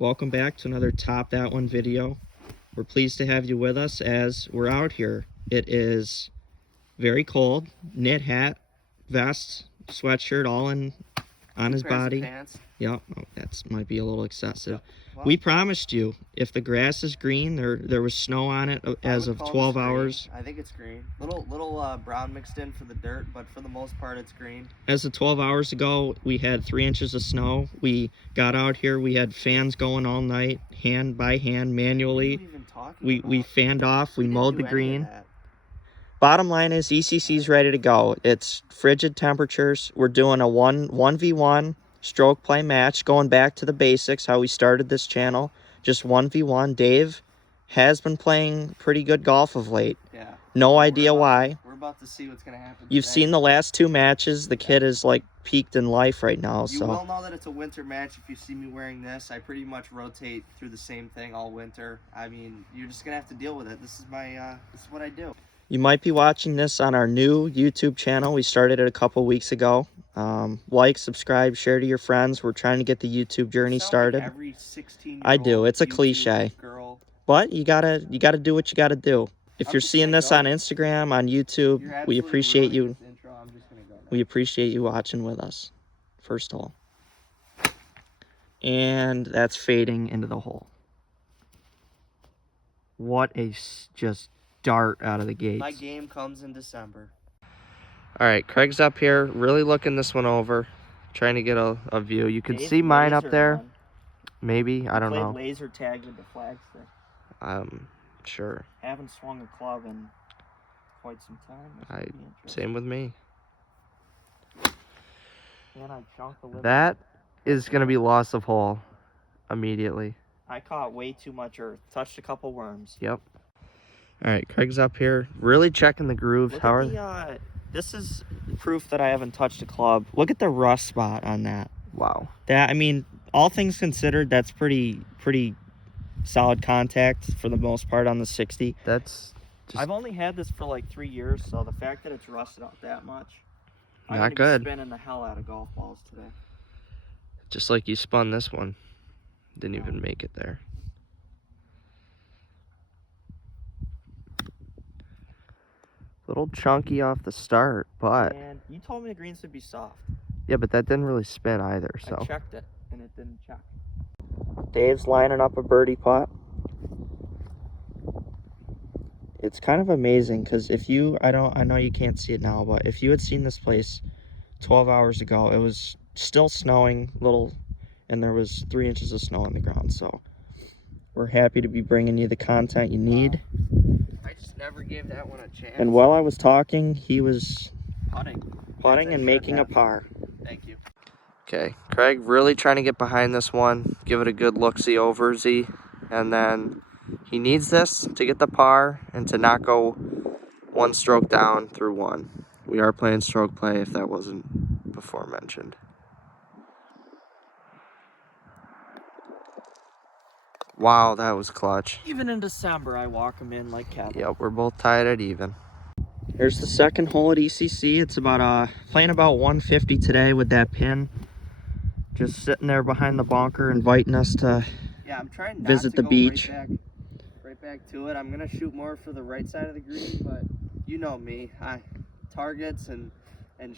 Welcome back to another Top That One video. We're pleased to have you with us as we're out here. It is very cold. Knit hat, vest, sweatshirt, all on his body. Pants. Yep, oh, that might be a little excessive. Yep. Well, we promised you if the grass is green, there was snow on it as of 12 hours. I think it's green. Little brown mixed in for the dirt, but for the most part it's green. As of 12 hours ago, we had 3 inches of snow. We got out here, we had fans going all night, hand by hand, manually. We fanned off, we mowed the green. Bottom line is ECC's ready to go. It's frigid temperatures. We're doing a 1v1 stroke play match, going back to the basics, how we started this channel. Just 1v1. Dave has been playing pretty good golf of late. Yeah. No idea why. We're about to see what's going to happen. You've seen the last 2 matches. The kid is like peaked in life right now. You will know that it's a winter match if you see me wearing this. I pretty much rotate through the same thing all winter. I mean, you're just going to have to deal with it. This is what I do. You might be watching this on our new YouTube channel. We started it a couple weeks ago. Like, subscribe, share to your friends. We're trying to get the YouTube journey started. Like every 16-year-old I do. It's a YouTube cliche. Girl. But you gotta do what you gotta do. If you're seeing this on Instagram, on YouTube, we appreciate you. We appreciate you watching with us. First hole. And that's fading into the hole. What a just dart out of the gates. My game comes in December. All right, Craig's up here, really looking this one over, trying to get a view. You can see mine up there. Maybe, I don't know. Laser tag with the flag stick. Sure. Haven't swung a club in quite some time. Same with me. And I chunked the lip. That is going to be loss of hole immediately. I caught way too much earth. Touched a couple worms. Yep. All right, Craig's up here, really checking the grooves. Look at this is proof that I haven't touched a club. Look at the rust spot on that. Wow. That, I mean, all things considered, that's pretty solid contact for the most part on the 60. That's just I've only had this for like 3 years, so the fact that it's rusted out that much, not good. I'm spinning the hell out of golf balls today. Just like you spun this one. Didn't even make it there. Little chunky off the start, but... And you told me the greens would be soft. Yeah, but that didn't really spin either, so... I checked it, and it didn't check. Dave's lining up a birdie putt. It's kind of amazing, because if you... I know you can't see it now, but if you had seen this place 12 hours ago, it was still snowing, and there was 3 inches of snow on the ground, so... We're happy to be bringing you the content you need. I just never gave that one a chance. And while I was talking, he was putting and making a par. Thank you. Okay, Craig really trying to get behind this one, give it a good look-see over-see, and then he needs this to get the par and to not go 1 stroke down through 1. We are playing stroke play if that wasn't before mentioned. Wow, that was clutch. Even in December, I walk them in like cattle. Yep, we're both tied at even. Here's the second hole at ECC. It's about playing about 150 today with that pin. Just sitting there behind the bunker, inviting us to I'm trying not visit to the go beach. Right back to it. I'm gonna shoot more for the right side of the green, but you know me. Targets and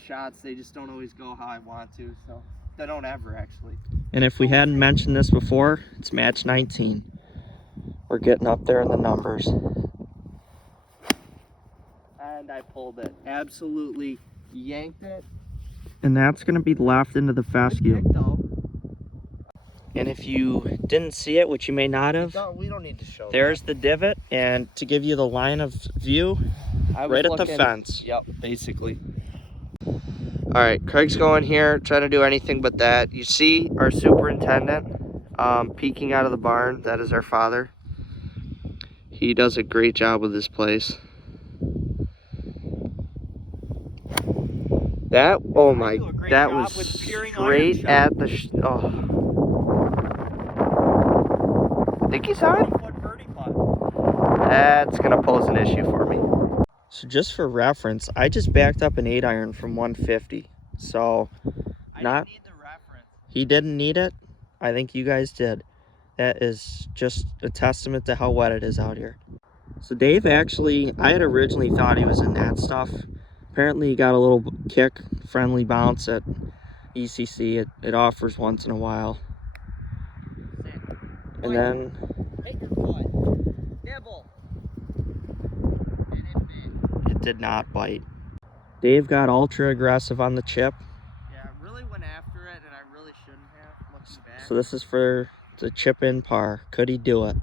shots, they just don't always go how I want to. So they don't ever actually. And if we hadn't mentioned this before, it's match 19. We're getting up there in the numbers. And I pulled it. Absolutely yanked it. And that's going to be left into the fescue. And if you didn't see it, which you may not have, we don't need to show there's the divot. And to give you the line of view, right at the fence. Yep, basically. All right, Craig's going here, trying to do anything but that. You see our superintendent peeking out of the barn. That is our father. He does a great job with this place. That, oh my, that was straight at the, think he's on? That's gonna pose an issue for me. So just for reference, I just backed up an 8-iron from 150. So, I didn't need the reference. He didn't need it. I think you guys did. That is just a testament to how wet it is out here. So Dave actually, I had originally thought he was in that stuff. Apparently he got a little kick, friendly bounce at ECC. It offers once in a while. And then it did not bite. Dave got ultra aggressive on the chip. Yeah, I really went after it, and I really shouldn't have, looking back. So this is for the chip in par. Could he do it?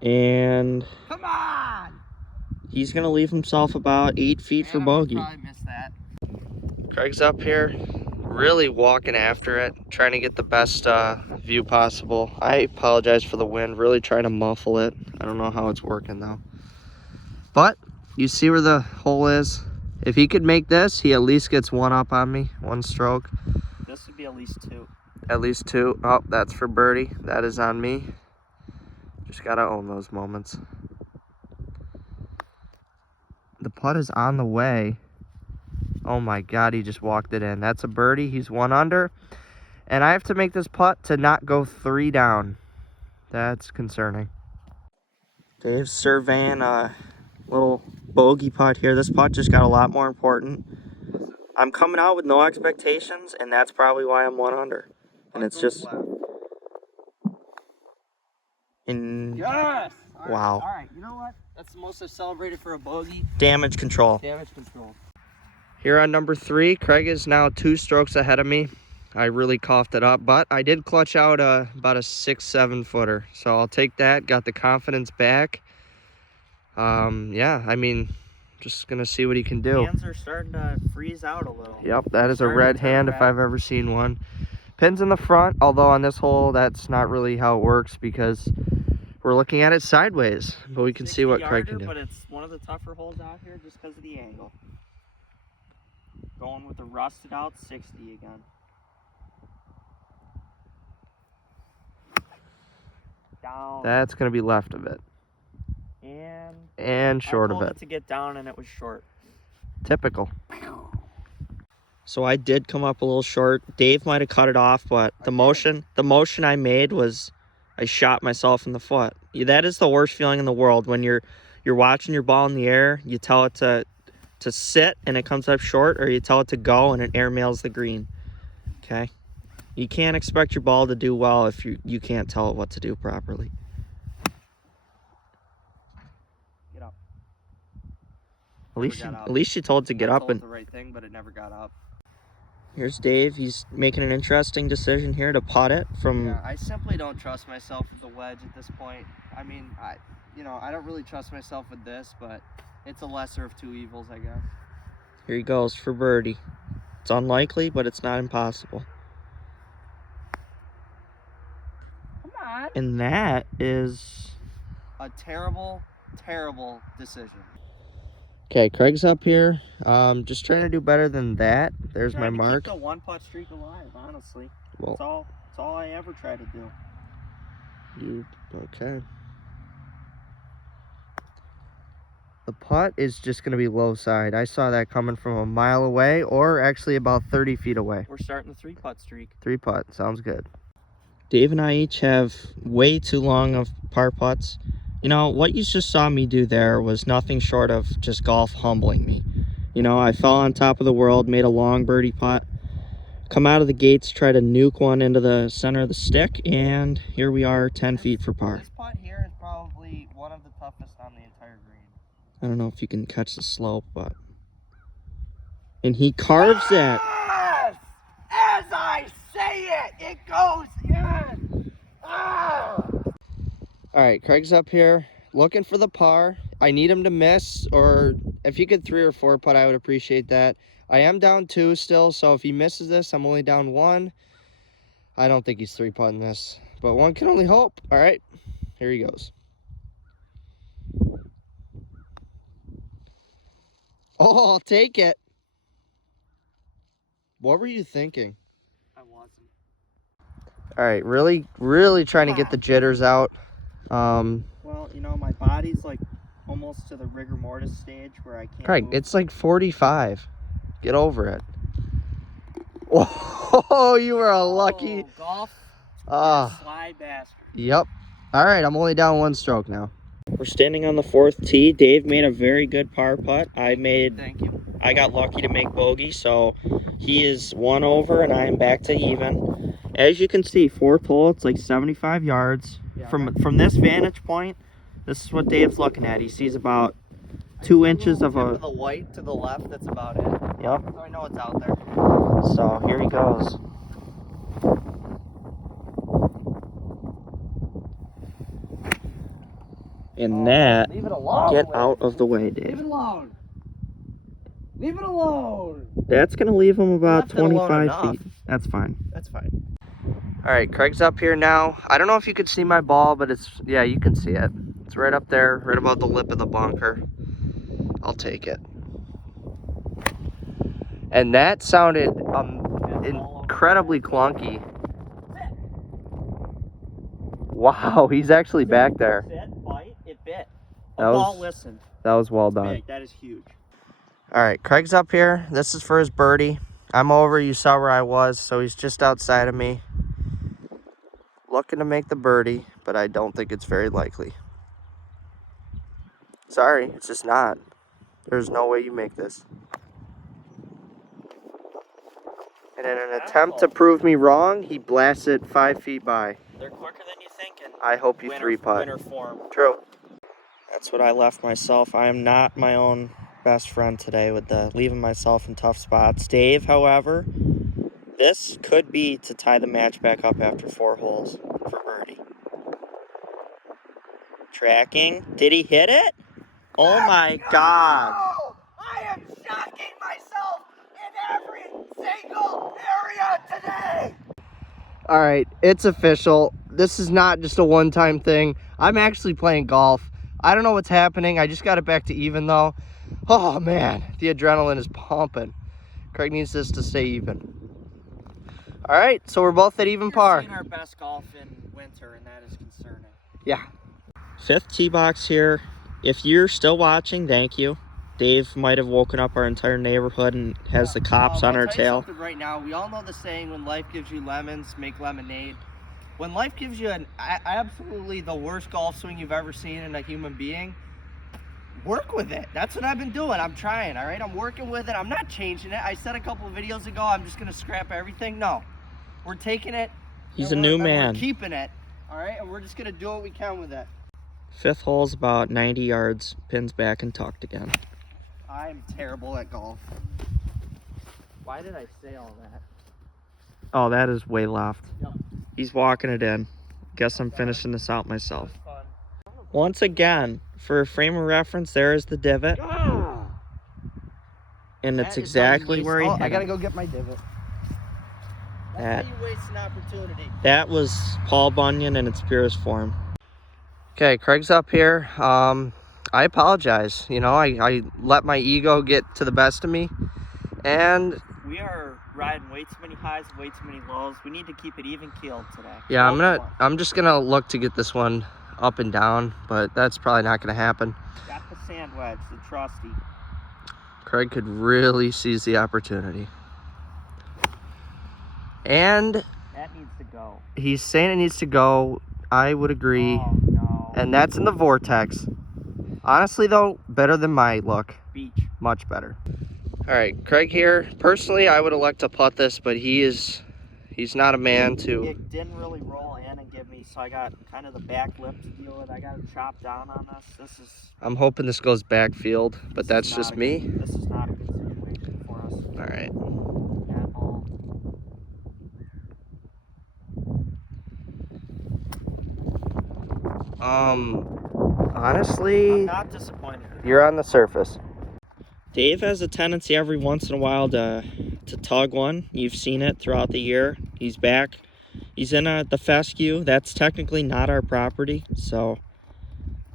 And Come on! he's gonna leave himself about 8 feet for bogey. Probably missed that. Craig's up here, really walking after it, trying to get the best view possible. I apologize for the wind, really trying to muffle it. I don't know how it's working though. But you see where the hole is? If he could make this, he at least gets one up on me, one stroke. This would be at least 2. At least 2. Oh, that's for birdie. That is on me. Just gotta own those moments. The putt is on the way. Oh my God, he just walked it in. That's a birdie. He's 1 under. And I have to make this putt to not go 3 down. That's concerning. Dave's surveying a little bogey putt here. This putt just got a lot more important. I'm coming out with no expectations, and that's probably why I'm 1 under. And it's just... Yes! Wow. All right, you know what? That's the most I've celebrated for a bogey. Damage control. Damage control. Here on number 3, Craig is now 2 strokes ahead of me. I really coughed it up, but I did clutch out about a 6-7 footer. So I'll take that, got the confidence back. Yeah, I mean, just gonna see what he can do. Hands are starting to freeze out a little. Yep, that is a red hand if I've ever seen one. Pins in the front, although on this hole, that's not really how it works because we're looking at it sideways. But we can see what Craig can do. But it's one of the tougher holes out here just because of the angle. Going with the rusted out 60 again. Down. That's gonna be left of it. And short of it. To get down and it was short. Typical. So I did come up a little short. Dave might have cut it off, but the motion I made was I shot myself in the foot. That is the worst feeling in the world when you're watching your ball in the air. You tell it to sit and it comes up short, or you tell it to go and it airmails the green. Okay, you can't expect your ball to do well if you can't tell it what to do properly. Get up. At least you told it to get up. And the right thing, but it never got up. Here's Dave. He's making an interesting decision here to putt it from. Yeah, I simply don't trust myself with the wedge at this point. I mean, I don't really trust myself with this, but it's a lesser of 2 evils, I guess. Here he goes for birdie. It's unlikely, but it's not impossible. Come on. And that is a terrible, terrible decision. Okay, Craig's up here. Just trying to do better than that. There's my mark. Keep the 1-putt streak alive, honestly. Well, that's all I ever try to do. Okay. The putt is just going to be low side. I saw that coming from a mile away, or actually about 30 feet away. We're starting the 3-putt streak. 3-putt, sounds good. Dave and I each have way too long of par putts. You know, what you just saw me do there was nothing short of just golf humbling me. You know, I fell on top of the world, made a long birdie putt, come out of the gates, try to nuke one into the center of the stick, and here we are 10 feet for par. This putt here is probably one of the toughest on the entire green. I don't know if you can catch the slope, but... And he carves it! Yes! As I say it, it goes in! Ah! All right, Craig's up here looking for the par. I need him to miss, or if he could 3 or 4 putt, I would appreciate that. I am down 2 still, so if he misses this, I'm only down 1. I don't think he's 3-putting this, but one can only hope. All right, here he goes. Oh, I'll take it. What were you thinking? I wasn't. All right, really trying to get the jitters out. Well, you know, my body's like almost to the rigor mortis stage where I can't Craig, move. it's like 45. Get over it. Oh, you were a lucky. Golf. Ah. Sly bastard. Yep. All right, I'm only down 1 stroke now. We're standing on the 4th tee. Dave made a very good par putt. Thank you. I got lucky to make bogey, so he is 1 over and I am back to even. As you can see, 4th hole, it's like 75 yards. Yeah, From this vantage point, this is what Dave's looking at. He sees about 2 inches of the white to the left. That's about it. Yep. So I know it's out there. So here he goes. And that, Leave it alone. get out of the way, Leave Dave. it alone. Leave it alone. That's going to leave him about Left it alone 25 enough. feet. That's fine. That's fine. All right, Craig's up here now. I don't know if you could see my ball, but yeah, you can see it. It's right up there, right about the lip of the bunker. I'll take it. And that sounded incredibly clunky. Wow, he's actually back there. It bit. That was well done. Big. That is huge. All right, Craig's up here. This is for his birdie. I'm over. You saw where I was, so he's just outside of me. Looking to make the birdie, but I don't think it's very likely. Sorry, it's just not. There's no way you make this. And in an attempt to prove me wrong, he blasts it 5 feet by. They're quicker than you think. I hope you 3-putt. Winter form. True. That's what I left myself. I am not my own best friend today with the leaving myself in tough spots. Dave, however, this could be to tie the match back up after 4 holes for birdie. Tracking. Did he hit it? Oh my God. I am shocking myself in every single area today. All right, it's official. This is not just a one-time thing. I'm actually playing golf. I don't know what's happening. I just got it back to even though. Oh man, the adrenaline is pumping. Craig needs this to stay even. All right, so we're both at even par. We're seeing our best golf in winter, and that is concerning. Yeah. 5th tee box here. If you're still watching, thank you. Dave might have woken up our entire neighborhood and has the cops on our tail. Right now, we all know the saying, when life gives you lemons, make lemonade. When life gives you absolutely the worst golf swing you've ever seen in a human being, work with it. That's what I've been doing. I'm trying, all right? I'm working with it. I'm not changing it. I said a couple of videos ago, I'm just going to scrap everything. No. We're taking it. He's a new man. We're keeping it, all right? And we're just going to do what we can with it. 5th hole's about 90 yards, pins back and tucked again. I'm terrible at golf. Why did I say all that? Oh, that is way left. Yep. He's walking it in. Guess I'm finishing this out myself. Once again, for a frame of reference, there is the divot. And it's exactly where he hit I gotta it. go get my divot. That's how you waste an opportunity. That was Paul Bunyan in its purest form. Okay, Craig's up here. I apologize. You know, I let my ego get to the best of me. And We are riding way too many highs, way too many lows. We need to keep it even keeled today. yeah, I'm just gonna look to get this one up and down, but that's probably not gonna happen. Got the sand wedge, the trusty. Craig could really seize the opportunity. And That needs to go. he's saying it needs to go. I would agree. Oh, no. And that's in the vortex. Honestly, though, better than my look. Beach. Much better. All right, Craig here. Personally, I would elect to putt this, but he's not a man to. It didn't really roll in and give me, so I got kind of the back lip to deal with. I got to chop down on this. I'm hoping this goes backfield, but that's This is just not me. This is not a good situation for us All right. at all. Honestly, I'm not disappointed. you're on the surface. Dave has a tendency every once in a while to tug one. You've seen it throughout the year. He's back. He's in the fescue. That's technically not our property, so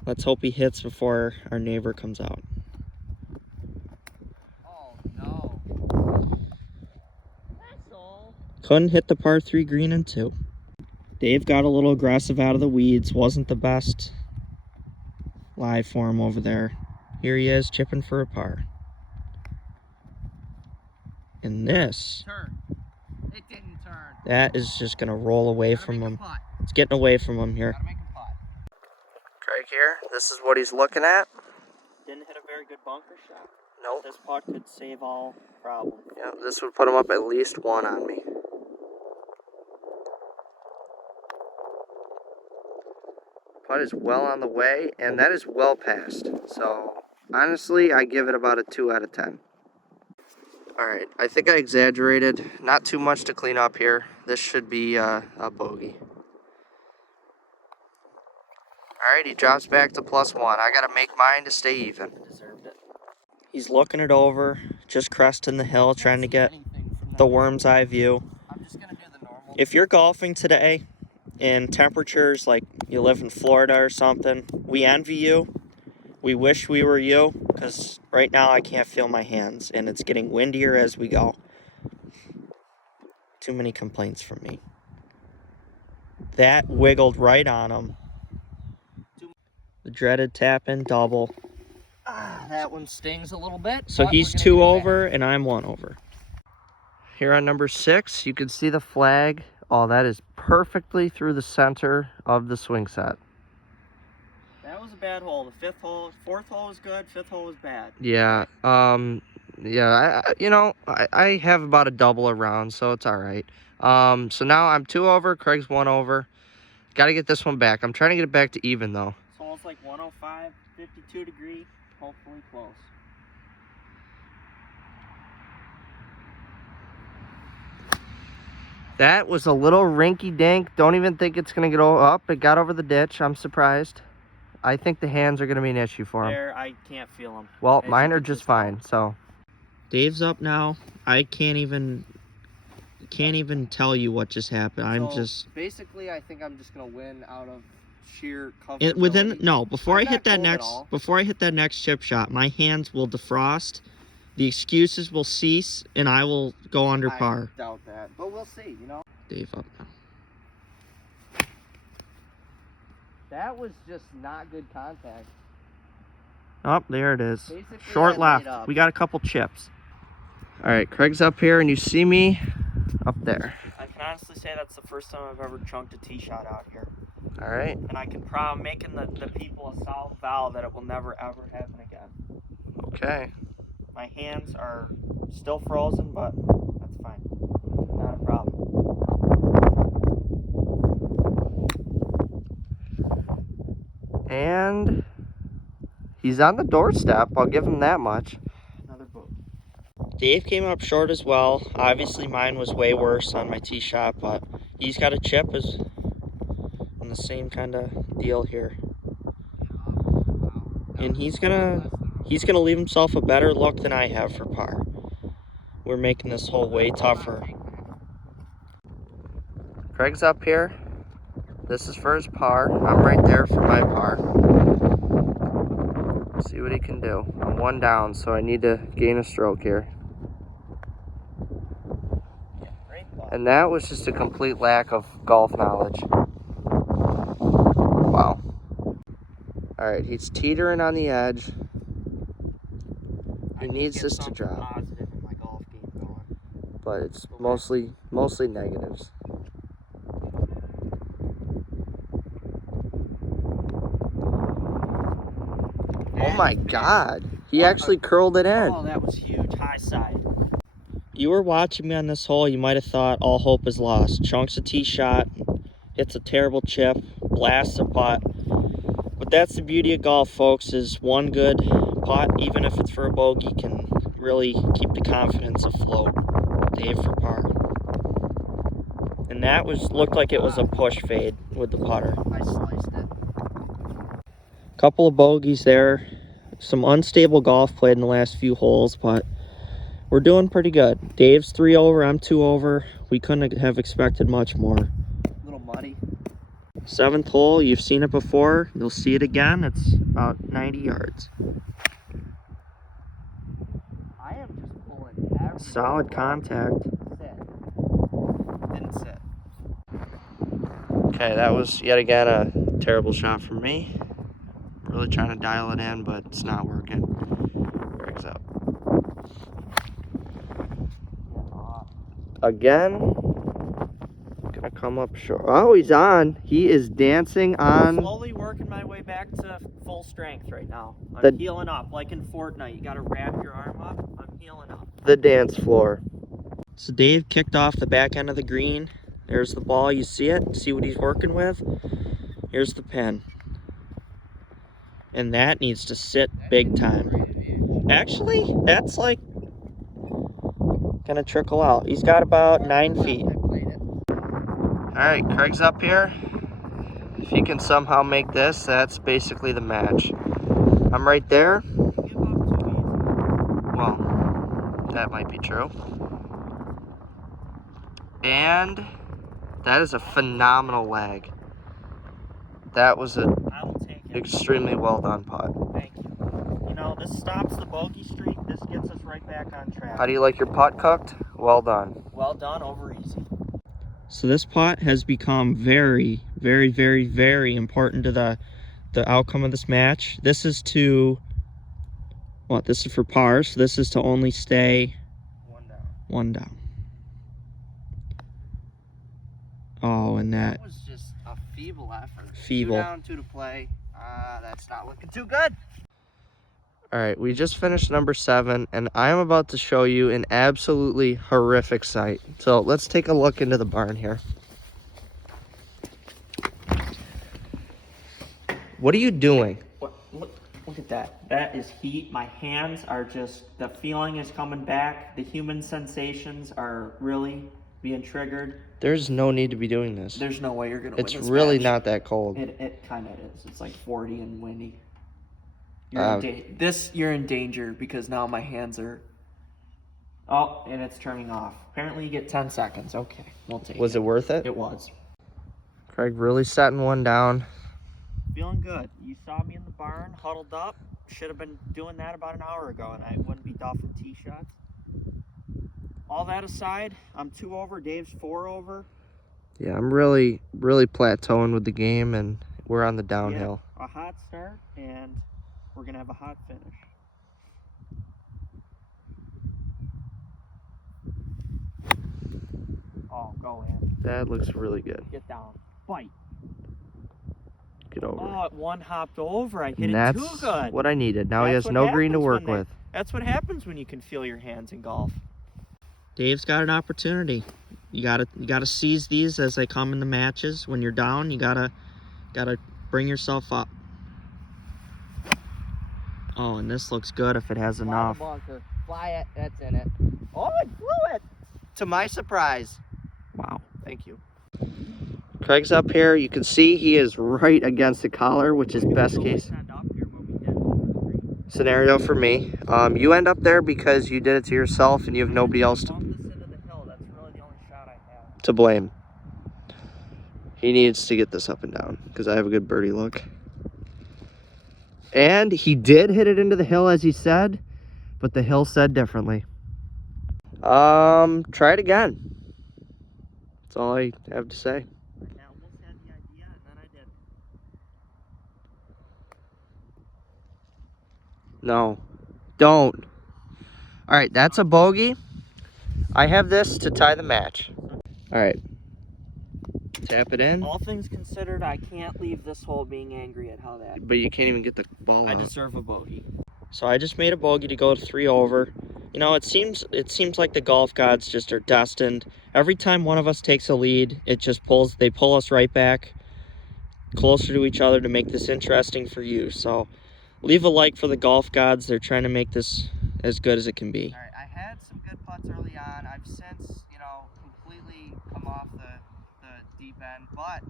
let's hope he hits before our neighbor comes out. Oh, no. That's all. Couldn't hit the par 3 green in 2. Dave got a little aggressive out of the weeds. Wasn't the best lie for him over there. Here he is chipping for a par. And this Turn. It didn't turn. That is just going to roll away from him. It's getting away from him here. Gotta make a putt. Craig here. This is what he's looking at. Didn't hit a very good bunker shot. Nope. This putt could save all problems. Yeah, this would put him up at least one on me. Putt is well on the way, and that is well past. So, honestly, I give it about a 2 out of 10. Alright, I think I exaggerated. Not too much to clean up here. This should be a bogey. Alright, he drops back to +1. I gotta make mine to stay even. Deserved it. He's looking it over, just cresting the hill, trying to get the worm's eye view. I'm just gonna do the normal. If you're golfing today in temperatures like you live in Florida or something, we envy you. We wish we were you, because right now I can't feel my hands, and it's getting windier as we go. Too many complaints from me. That wiggled right on him. The dreaded tap-in double. That one stings a little bit. So but he's we're gonna 2 get it over, back. and I'm 1 over. Here on number 6, you can see the flag. Oh, that is perfectly through the center of the swing set. That was a bad hole. The fifth hole, fourth hole was good. Fifth hole was bad. Yeah, I have about a double around, so it's all right. So now I'm 2 over, Craig's 1 over. Got to get this one back. I'm trying to get it back to even, though. This hole's like 105, 52 degree. Hopefully close. That was a little rinky-dink. Don't even think it's going to go up. It got over the ditch. I'm surprised. I think the hands are going to be an issue for him. There, I can't feel them. Well, mine are just fine, so. Dave's up now. I can't even tell you what just happened. I'm So, just basically, I think I'm just gonna win out of sheer comfortability. before I'm I hit not that cold at all. before I hit that next chip shot, my hands will defrost. The excuses will cease, and I will go under par. I doubt that, but we'll see. You know. Dave up now. That was just not good contact. Oh, there it is. Basically, Short I laid left. up. We got a couple chips. All right, Craig's up here, and you see me up there. I can honestly say that's the first time I've ever chunked a tee shot out here. All right. And I can I'm making the people a solid vow that it will never ever happen again. Okay. My hands are still frozen, but that's fine. Not a problem. And he's on the doorstep. I'll give him that much. Another boat. Dave came up short as well. Obviously, mine was way worse on my tee shot, but he's got a chip as on the same kind of deal here. And he's gonna leave himself a better look than I have for par. We're making this hole way tougher. Craig's up here. This is for his par. I'm right there for my par. See what he can do. I'm 1 down, so I need to gain a stroke here. And that was just a complete lack of golf knowledge. Wow. Alright, he's teetering on the edge. He needs this to drop. Positive in my golf game going. But it's mostly negatives. Oh my God. He actually curled it in. Oh, that was huge. High side. You were watching me on this hole, you might have thought all hope is lost. Chunks a tee shot, hits a terrible chip, blasts a putt. But that's the beauty of golf, folks, is one good putt, even if it's for a bogey, can really keep the confidence afloat. Dave for par. And that looked like it was a push fade with the putter. I sliced it. Couple of bogeys there. Some unstable golf played in the last few holes, but we're doing pretty good. Dave's 3 over, I'm 2 over. We couldn't have expected much more. A little muddy. 7th hole, you've seen it before. You'll see it again. It's about 90 yards. I am just pulling every Solid contact. Sit. Didn't sit. Okay, that was yet again a terrible shot for me. Really trying to dial it in, but it's not working. Craig's up. Again, come up short. Oh, he's on. He is dancing on. I'm slowly working my way back to full strength right now. I'm healing up. Like in Fortnite, you gotta wrap your arm up. I'm healing up. The dance floor. So Dave kicked off the back end of the green. There's the ball. You see it? See what he's working with? Here's the pin. And that needs to sit big time. Actually, that's like gonna trickle out. He's got about 9 feet. Alright, Craig's up here. If he can somehow make this, that's basically the match. I'm right there. Well, that might be true. And that is a phenomenal lag. That was an extremely well done putt. Thank you. You know, this stops the bogey streak. This gets us right back on track. How do you like your putt cooked? Well done. Well done, over easy. So this putt has become very, very, very, very important to the outcome of this match. This is to, what, this is for par, so this is to only stay one down. Oh, and that was just a feeble effort. Feeble. 2 down, 2 to play. That's not looking too good. All right, we just finished number 7, and I am about to show you an absolutely horrific sight. So let's take a look into the barn here. What are you doing? Look at that. That is heat. My hands are just, the feeling is coming back. The human sensations are really being triggered. There's no need to be doing this. There's no way you're going to win It's this really match. not that cold. It kind of is. It's like 40 and windy. You're in danger because now my hands are... Oh, and it's turning off. Apparently you get 10 seconds. Okay, we'll take it. Was it worth it? It was. Craig really setting one down. Feeling good. You saw me in the barn, huddled up. Should have been doing that about an hour ago, and I wouldn't be duffing tee shots. All that aside, I'm 2 over. Dave's 4 over. Yeah, I'm really plateauing with the game, and we're on the downhill. Yeah, a hot start, and we're going to have a hot finish. Oh, go in. That looks really good. Get down. Fight. Get over. Oh, it one hopped over. I hit And it too that's good. what I needed. Now he That's has what no green to happens work when with. That's what happens when you can feel your hands in golf. Dave's got an opportunity. You gotta seize these as they come in the matches. When you're down, you gotta bring yourself up. Oh, and this looks good if it has enough. Fly it. That's in it. Oh, I blew it. To my surprise. Wow. Thank you. Craig's up here. You can see he is right against the collar, which is best case scenario for me. You end up there because you did it to yourself and you have nobody else to blame. He needs to get this up and down because I have a good birdie look. And he did hit it into the hill as he said, but the hill said differently. Try it again. That's all I have to say. I almost had the idea, and then I did. No, don't. All right, that's a bogey. I have this to tie the match. All right, tap it in. All things considered, I can't leave this hole being angry at how that. But you can't even get the ball I out. deserve a bogey. So I just made a bogey to go to 3 over. You know, it seems like the golf gods just are destined. Every time one of us takes a lead, they pull us right back closer to each other to make this interesting for you. So leave a like for the golf gods. They're trying to make this as good as it can be. All right, I had some good putts early on. I've since, completely come off the deep end, but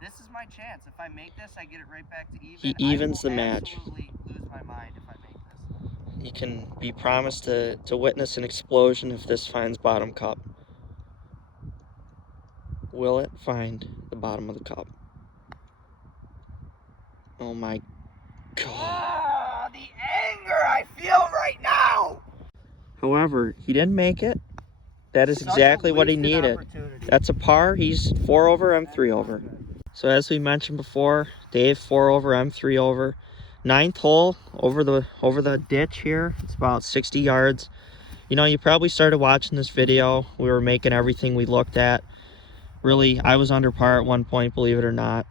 this is my chance. If I make this, I get it right back to even. He evens the match. I will absolutely lose my mind if I make this. He can be promised to witness an explosion if this finds bottom cup. Will it find the bottom of the cup? Oh my God. Oh, the anger I feel right now! However, he didn't make it. That is exactly what he needed. That's a par. He's 4 over, I'm 3 over. So as we mentioned before, Dave 4 over, I'm 3 over. 9th hole over the ditch here. It's about 60 yards. You know, you probably started watching this video. We were making everything we looked at Really, I was under par at one point, believe it or not.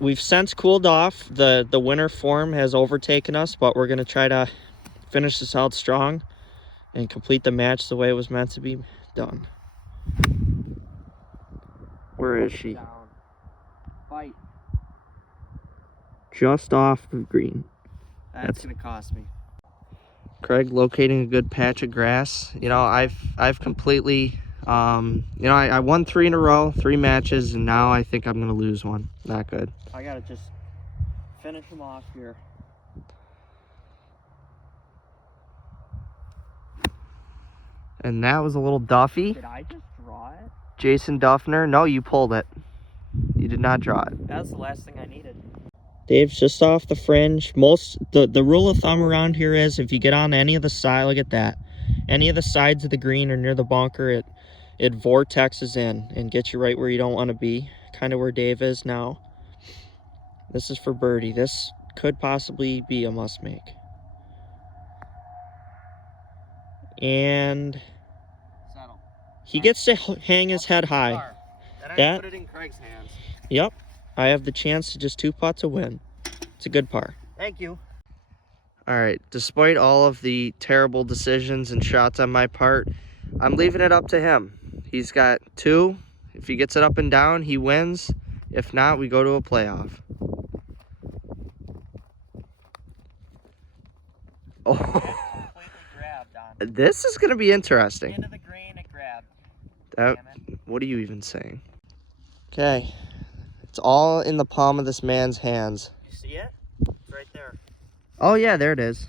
We've since cooled off. The winter form has overtaken us, but we're going to try to finish this out strong and complete the match the way it was meant to be done. Where is she? Down. Fight. Just off the green. That's gonna cost me. Craig locating a good patch of grass. You know, I've completely, you know, I won 3 in a row, 3 matches, and now I think I'm gonna lose one. Not good. I gotta just finish them off here. And that was a little Duffy. Did I just draw it? Jason Duffner. No, you pulled it. You did not draw it. That's the last thing I needed. Dave's just off the fringe. The rule of thumb around here is if you get on any of the side, look at that. Any of the sides of the green or near the bunker, it vortexes in and gets you right where you don't want to be. Kind of where Dave is now. This is for birdie. This could possibly be a must make. And Settle. he gets to hang his head high. Then I That- put it in Craig's hands. Yep. I have the chance to just 2-putt to win. It's a good par. Thank you. All right, despite all of the terrible decisions and shots on my part, I'm leaving it up to him. He's got 2. If he gets it up and down, he wins. If not, we go to a playoff. Oh, Completely grabbed on. this is going to be interesting. Into the green, it grabbed. That, Damn it. what are you even saying? Okay, it's all in the palm of this man's hands. You see it? It's right there. Oh yeah, there it is.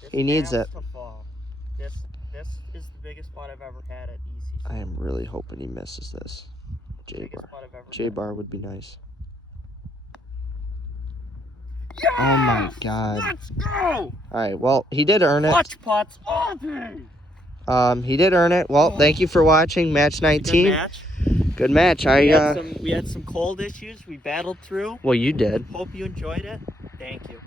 This He needs has it. to fall. This is the biggest putt I've ever had at ECC. I am really hoping he misses this. J-bar. Biggest putt I've ever had. J-bar would be nice. Oh my god. Let's go! Alright, well, he did earn it. Clutch putts all day. He did earn it. Well, thank you for watching match 19. Good match. Good match. We had some cold issues. We battled through. Well, you did. Hope you enjoyed it. Thank you.